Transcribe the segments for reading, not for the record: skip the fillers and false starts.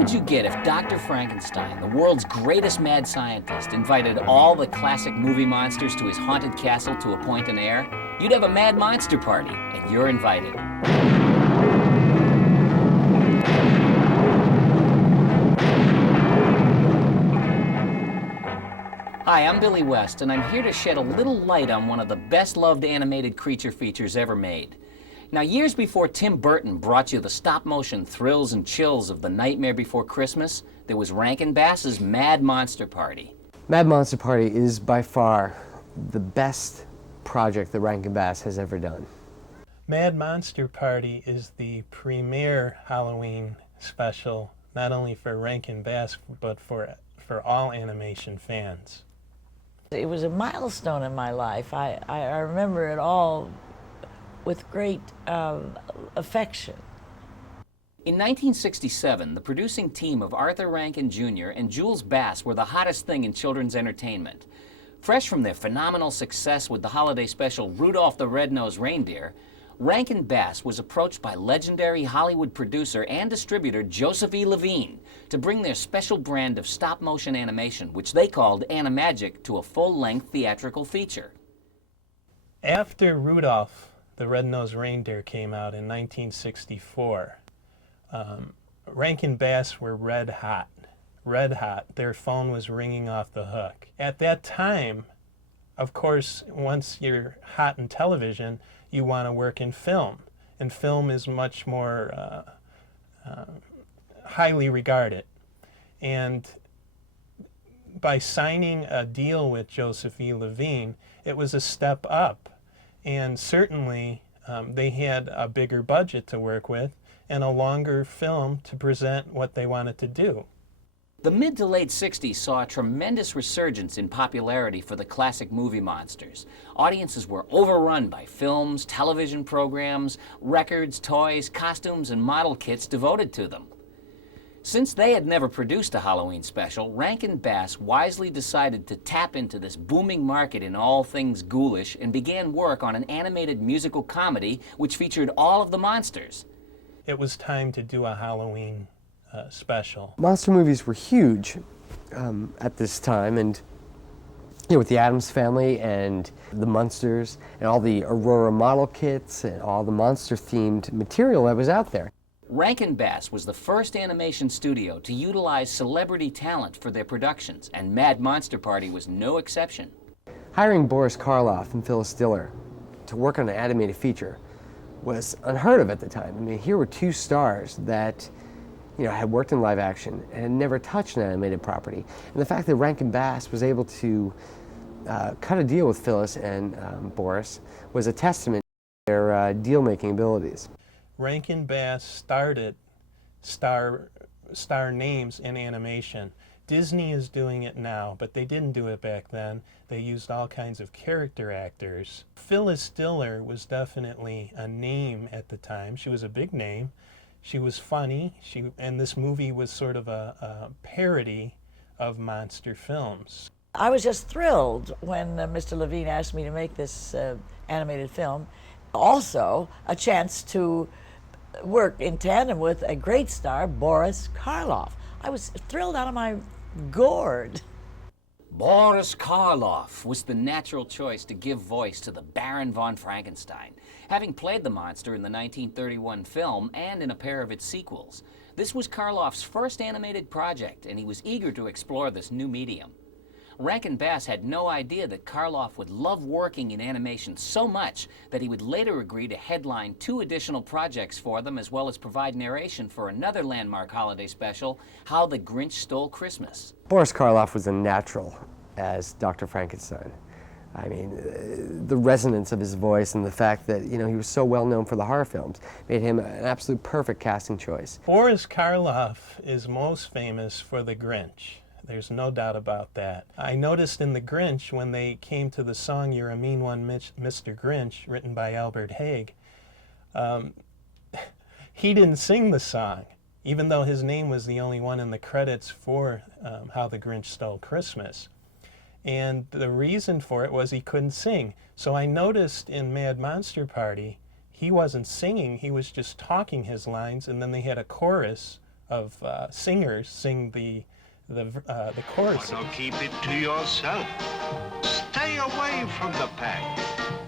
would you get if Dr. Frankenstein, the world's greatest mad scientist, invited all the classic movie monsters to his haunted castle to appoint an heir? You'd have a mad monster party, and you're invited. Hi, I'm Billy West, and I'm here to shed a little light on one of the best-loved animated creature features ever made. Now, years before Tim Burton brought you the stop-motion thrills and chills of The Nightmare Before Christmas, there was Rankin Bass's Mad Monster Party. Mad Monster Party is by far the best project that Rankin Bass has ever done. Mad Monster Party is the premier Halloween special, not only for Rankin Bass, but for all animation fans. It was a milestone in my life. I remember it all with great affection. In 1967, the producing team of Arthur Rankin Jr. and Jules Bass were the hottest thing in children's entertainment. Fresh from their phenomenal success with the holiday special Rudolph the Red-Nosed Reindeer, Rankin Bass was approached by legendary Hollywood producer and distributor Joseph E. Levine to bring their special brand of stop-motion animation, which they called Animagic, to a full-length theatrical feature. After Rudolph the Red-Nosed Reindeer came out in 1964, Rankin Bass were red hot. Red hot. Their phone was ringing off the hook. At that time, of course, once you're hot in television, you want to work in film. And film is much more highly regarded. And by signing a deal with Joseph E. Levine, it was a step up. And certainly they had a bigger budget to work with and a longer film to present what they wanted to do. The mid to late 60s saw a tremendous resurgence in popularity for the classic movie monsters. Audiences were overrun by films, television programs, records, toys, costumes, and model kits devoted to them. Since they had never produced a Halloween special, Rankin Bass wisely decided to tap into this booming market in all things ghoulish and began work on an animated musical comedy which featured all of the monsters. It was time to do a Halloween special. Monster movies were huge at this time, and with the Addams Family and the Munsters and all the Aurora model kits and all the monster-themed material that was out there. Rankin Bass was the first animation studio to utilize celebrity talent for their productions, and Mad Monster Party was no exception. Hiring Boris Karloff and Phyllis Diller to work on an animated feature was unheard of at the time. I mean, here were two stars that had worked in live action and had never touched an animated property. And the fact that Rankin Bass was able to cut a deal with Phyllis and Boris was a testament to their deal-making abilities. Rankin Bass started star names in animation. Disney is doing it now, but they didn't do it back then. They used all kinds of character actors. Phyllis Diller was definitely a name at the time. She was a big name. She was funny, and this movie was sort of a parody of monster films. I was just thrilled when Mr. Levine asked me to make this animated film. Also, a chance to work in tandem with a great star, Boris Karloff. I was thrilled out of my gourd. Boris Karloff was the natural choice to give voice to the Baron von Frankenstein, having played the monster in the 1931 film and in a pair of its sequels. This was Karloff's first animated project, and he was eager to explore this new medium. Rankin Bass had no idea that Karloff would love working in animation so much that he would later agree to headline 2 additional projects for them, as well as provide narration for another landmark holiday special, How the Grinch Stole Christmas. Boris Karloff was a natural as Dr. Frankenstein. I mean, the resonance of his voice and the fact that, he was so well known for the horror films made him an absolute perfect casting choice. Boris Karloff is most famous for The Grinch. There's no doubt about that. I noticed in The Grinch, when they came to the song You're a Mean One, Mr. Grinch, written by Albert Haig, he didn't sing the song, even though his name was the only one in the credits for How the Grinch Stole Christmas. And the reason for it was he couldn't sing. So I noticed in Mad Monster Party, he wasn't singing, he was just talking his lines, and then they had a chorus singers sing the chorus. So keep it to yourself. Stay away from the pack.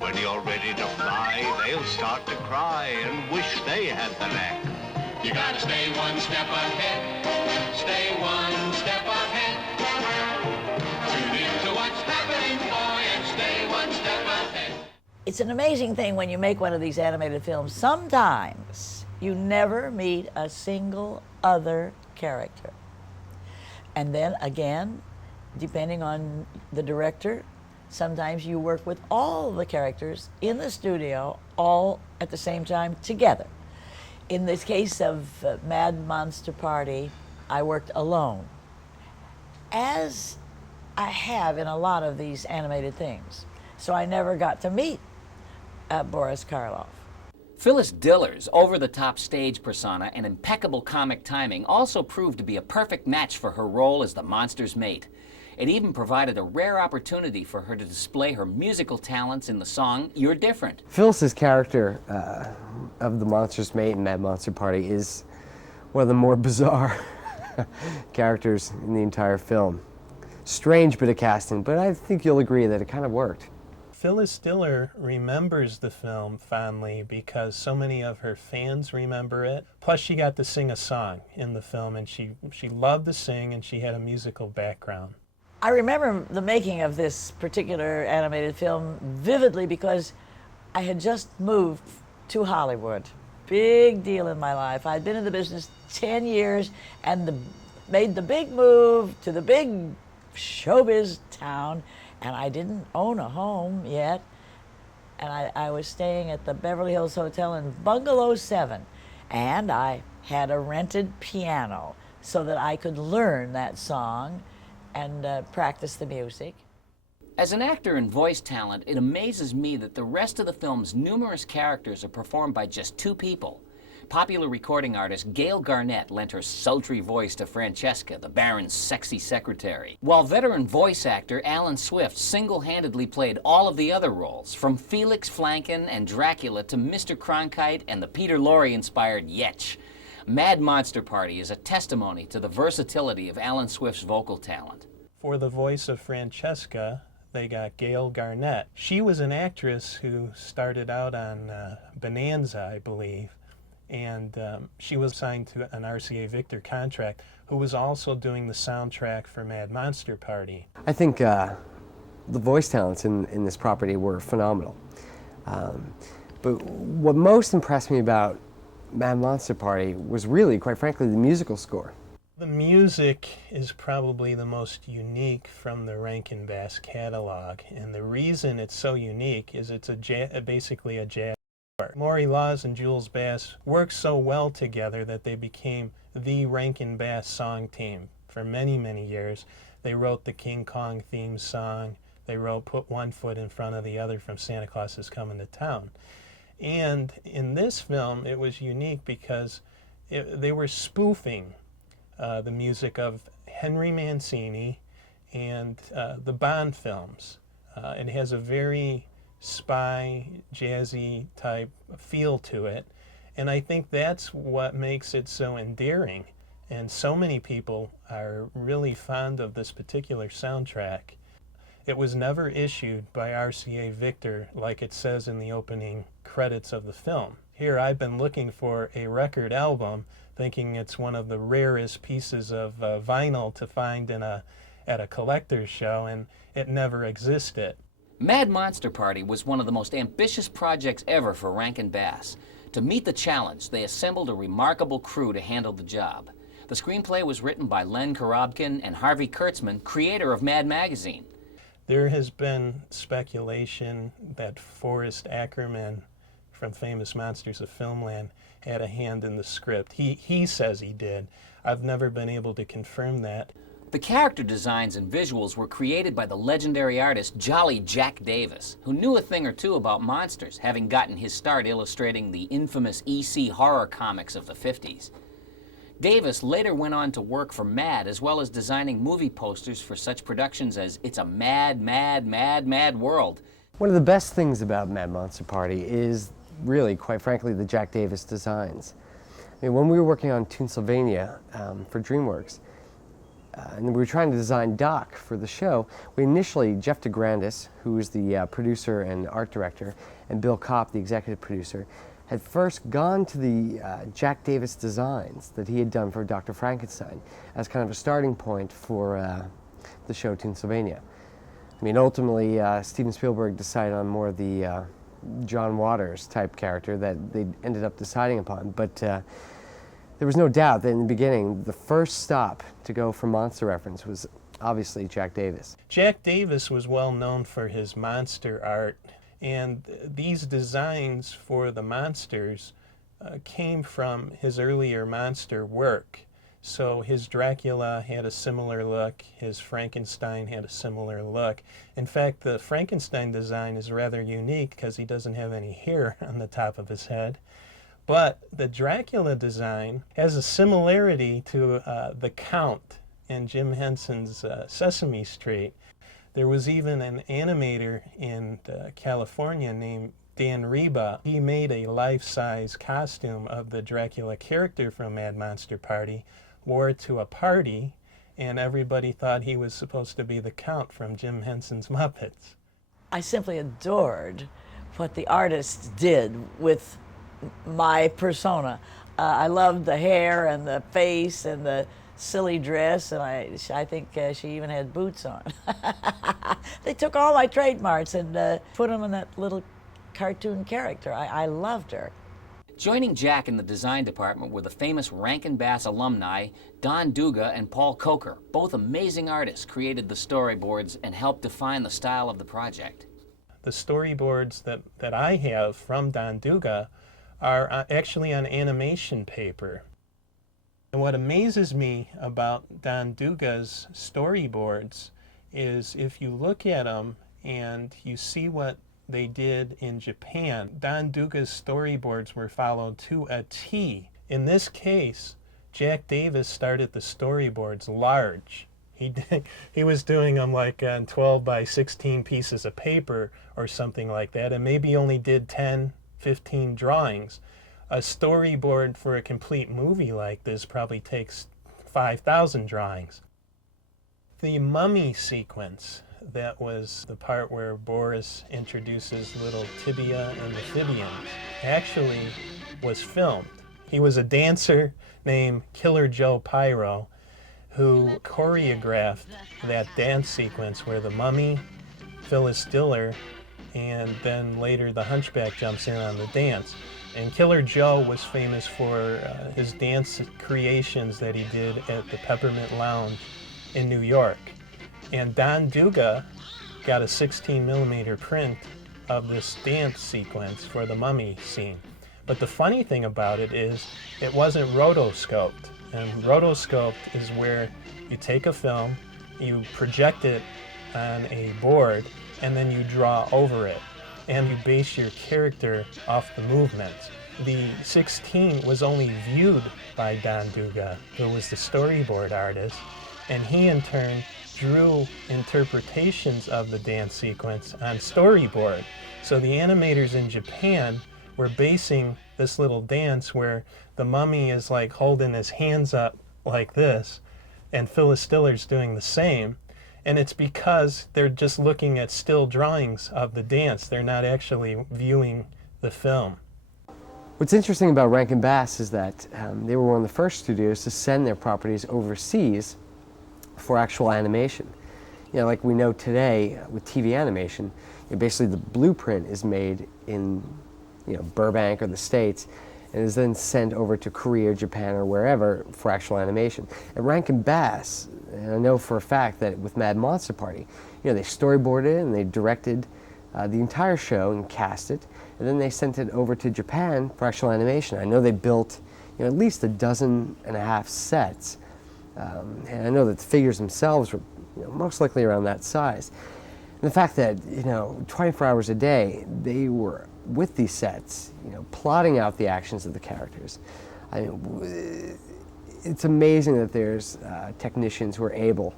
When you're ready to fly, they'll start to cry and wish they had the knack. You gotta stay one step ahead. Stay one step ahead. Tune into what's happening, boy, and stay one step ahead. It's an amazing thing when you make one of these animated films. Sometimes you never meet a single other character. And then again, depending on the director, sometimes you work with all the characters in the studio all at the same time together. In this case of Mad Monster Party, I worked alone, as I have in a lot of these animated things. So I never got to meet Boris Karloff. Phyllis Diller's over-the-top stage persona and impeccable comic timing also proved to be a perfect match for her role as the monster's mate. It even provided a rare opportunity for her to display her musical talents in the song You're Different. Phyllis's character of the monster's mate in Mad Monster Party is one of the more bizarre characters in the entire film. Strange bit of casting, but I think you'll agree that it kind of worked. Phyllis Diller remembers the film fondly because so many of her fans remember it. Plus, she got to sing a song in the film, and she loved to sing, and she had a musical background. I remember the making of this particular animated film vividly because I had just moved to Hollywood. Big deal in my life. I'd been in the business 10 years and made the big move to the big showbiz town, and I didn't own a home yet. And I was staying at the Beverly Hills Hotel in Bungalow 7, and I had a rented piano so that I could learn that song and practice the music. As an actor and voice talent, it amazes me that the rest of the film's numerous characters are performed by just two people. Popular recording artist Gail Garnett lent her sultry voice to Francesca, the Baron's sexy secretary, while veteran voice actor Alan Swift single-handedly played all of the other roles, from Felix Flanken and Dracula to Mr. Cronkite and the Peter Lorre-inspired Yetch. Mad Monster Party is a testimony to the versatility of Alan Swift's vocal talent. For the voice of Francesca, they got Gail Garnett. She was an actress who started out on Bonanza, I believe, and she was signed to an RCA Victor contract, who was also doing the soundtrack for Mad Monster Party. I think the voice talents in this property were phenomenal. But what most impressed me about Mad Monster Party was really, quite frankly, the musical score. The music is probably the most unique from the Rankin Bass catalog, and the reason it's so unique is it's basically a jazz score. Maury Laws and Jules Bass worked so well together that they became the Rankin Bass song team for many, many years. They wrote the King Kong theme song. They wrote Put One Foot in Front of the Other from Santa Claus is Coming to Town. And in this film, it was unique because they were spoofing the music of Henry Mancini and the Bond films. It has a very spy, jazzy type feel to it. And I think that's what makes it so endearing. And so many people are really fond of this particular soundtrack. It was never issued by RCA Victor like it says in the opening credits of the film. Here I've been looking for a record album, thinking it's one of the rarest pieces of vinyl to find at a collector's show, and it never existed. Mad Monster Party was one of the most ambitious projects ever for Rankin Bass. To meet the challenge, they assembled a remarkable crew to handle the job. The screenplay was written by Len Korobkin and Harvey Kurtzman, creator of Mad Magazine. There has been speculation that Forrest Ackerman from Famous Monsters of Filmland had a hand in the script. He says he did. I've never been able to confirm that. The character designs and visuals were created by the legendary artist Jolly Jack Davis, who knew a thing or two about monsters, having gotten his start illustrating the infamous EC horror comics of the 50s. Davis later went on to work for Mad, as well as designing movie posters for such productions as It's a Mad, Mad, Mad, Mad World. One of the best things about Mad Monster Party is really, quite frankly, the Jack Davis designs. When we were working on Toonsylvania for DreamWorks, and we were trying to design Doc for the show, we initially, Jeff DeGrandis, who was the producer and art director, and Bill Kopp, the executive producer, had first gone to the Jack Davis designs that he had done for Dr. Frankenstein as kind of a starting point for the show Toonsylvania. I mean, ultimately, Steven Spielberg decided on more of the John Waters type character that they ended up deciding upon, but there was no doubt that in the beginning, the first stop to go for monster reference was obviously Jack Davis. Jack Davis was well known for his monster art, and these designs for the monsters came from his earlier monster work. So his Dracula had a similar look, his Frankenstein had a similar look. In fact, the Frankenstein design is rather unique because he doesn't have any hair on the top of his head. But the Dracula design has a similarity to the Count in Jim Henson's Sesame Street. There was even an animator in California named Dan Reba. He made a life-size costume of the Dracula character from Mad Monster Party, wore it to a party, and everybody thought he was supposed to be the Count from Jim Henson's Muppets. I simply adored what the artists did with my persona. I loved the hair and the face and the silly dress, and I think she even had boots on. They took all my trademarks and put them in that little cartoon character. I loved her. Joining Jack in the design department were the famous Rankin Bass alumni Don Duga and Paul Coker. Both amazing artists created the storyboards and helped define the style of the project. The storyboards that I have from Don Duga are actually on animation paper. And what amazes me about Don Duga's storyboards is if you look at them and you see what they did in Japan, Don Duga's storyboards were followed to a T. In this case, Jack Davis started the storyboards large. He was doing them like on 12 by 16 pieces of paper or something like that, and maybe only did 10, 15 drawings. A storyboard for a complete movie like this probably takes 5,000 drawings. The mummy sequence, that was the part where Boris introduces little tibia and amphibians, actually was filmed. He was a dancer named Killer Joe Pyro who choreographed that dance sequence where the mummy, Phyllis Diller, and then later the hunchback jumps in on the dance. And Killer Joe was famous for his dance creations that he did at the Peppermint Lounge in New York. And Don Duga got a 16mm print of this dance sequence for the mummy scene. But the funny thing about it is it wasn't rotoscoped. And rotoscoped is where you take a film, you project it on a board, and then you draw over it. And you base your character off the movements. The 16 was only viewed by Don Duga, who was the storyboard artist, and he in turn drew interpretations of the dance sequence on storyboard. So the animators in Japan were basing this little dance where the mummy is like holding his hands up like this, and Phyllis Diller's doing the same. And it's because they're just looking at still drawings of the dance. They're not actually viewing the film. What's interesting about Rankin Bass is that they were one of the first studios to send their properties overseas for actual animation. You know, like we know today with TV animation, basically the blueprint is made in Burbank or the States and is then sent over to Korea, Japan, or wherever for actual animation. At Rankin Bass, and I know for a fact that with Mad Monster Party, they storyboarded it and they directed the entire show and cast it, and then they sent it over to Japan for actual animation. I know they built at least 12.5 sets, and I know that the figures themselves were most likely around that size. And the fact that 24 hours a day they were with these sets, plotting out the actions of the characters. I mean, it's amazing that there's technicians who are able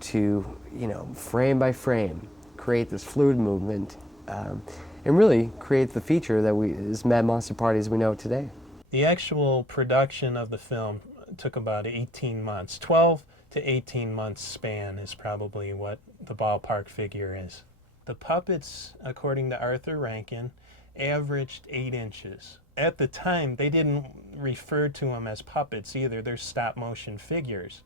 to, frame by frame, create this fluid movement, and really create the feature that is Mad Monster Party as we know it today. The actual production of the film took about 18 months. 12 to 18 months span is probably what the ballpark figure is. The puppets, according to Arthur Rankin, averaged 8 inches. At the time, they didn't refer to them as puppets either. They're stop-motion figures.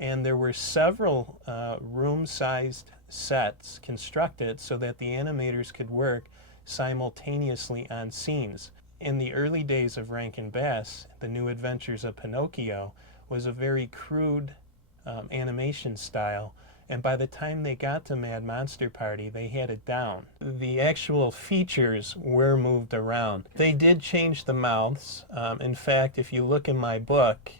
And there were several room-sized sets constructed so that the animators could work simultaneously on scenes. In the early days of Rankin Bass, The New Adventures of Pinocchio was a very crude animation style, and by the time they got to Mad Monster Party, they had it down. The actual features were moved around. They did change the mouths. In fact, if you look in my book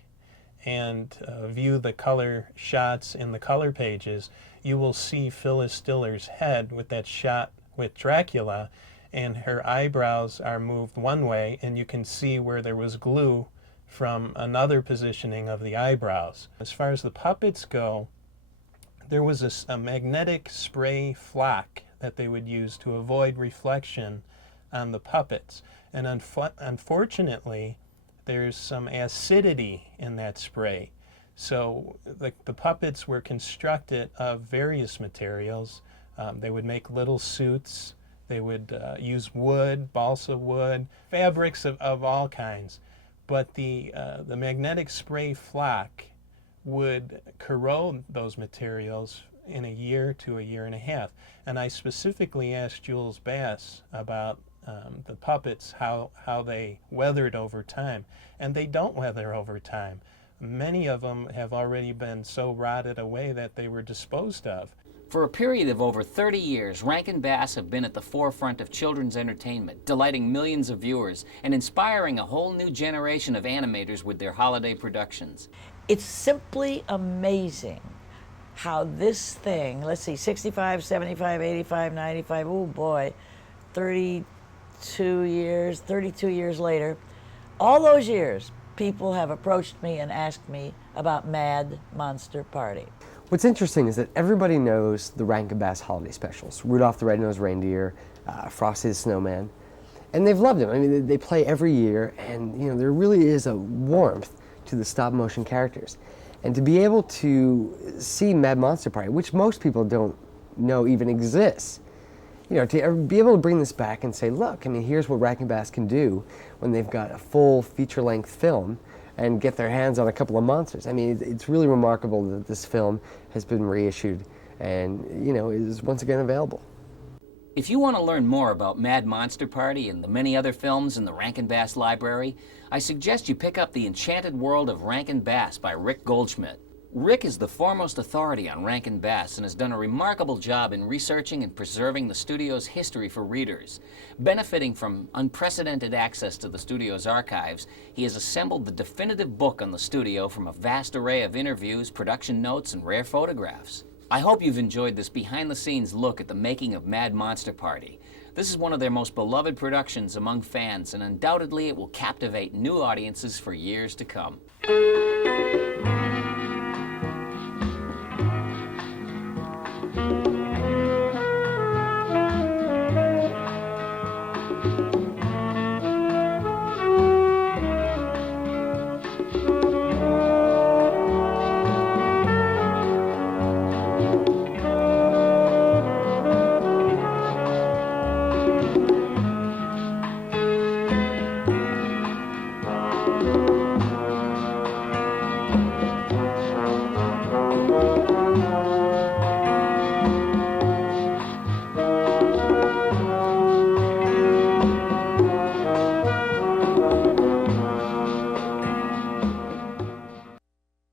and view the color shots in the color pages, you will see Phyllis Diller's head with that shot with Dracula, and her eyebrows are moved one way, and you can see where there was glue from another positioning of the eyebrows. As far as the puppets go, there was a magnetic spray flock that they would use to avoid reflection on the puppets. And unfortunately, there's some acidity in that spray. So the puppets were constructed of various materials. They would make little suits. They would use wood, balsa wood, fabrics of all kinds. But the magnetic spray flock would corrode those materials in a year to a year and a half. And I specifically asked Jules Bass about the puppets, how they weathered over time. And they don't weather over time. Many of them have already been so rotted away that they were disposed of. For a period of over 30 years, Rankin Bass have been at the forefront of children's entertainment, delighting millions of viewers and inspiring a whole new generation of animators with their holiday productions. It's simply amazing how this thing, let's see, 65, 75, 85, 95, oh boy, 32 years later, all those years, people have approached me and asked me about Mad Monster Party. What's interesting is that everybody knows the Rankin Bass holiday specials, Rudolph the Red-Nosed Reindeer, Frosty the Snowman, and they've loved them. I mean, they play every year, and you know there really is a warmth to the stop-motion characters. And to be able to see Mad Monster Party, which most people don't know even exists, you know, to be able to bring this back and say, look, I mean, here's what Rankin Bass can do when they've got a full feature-length film and get their hands on a couple of monsters. I mean, it's really remarkable that this film has been reissued and, you know, is once again available. If you want to learn more about Mad Monster Party and the many other films in the Rankin Bass library, I suggest you pick up The Enchanted World of Rankin Bass by Rick Goldschmidt. Rick is the foremost authority on Rankin Bass and has done a remarkable job in researching and preserving the studio's history for readers. Benefiting from unprecedented access to the studio's archives, he has assembled the definitive book on the studio from a vast array of interviews, production notes, and rare photographs. I hope you've enjoyed this behind-the-scenes look at the making of Mad Monster Party. This is one of their most beloved productions among fans, and undoubtedly it will captivate new audiences for years to come.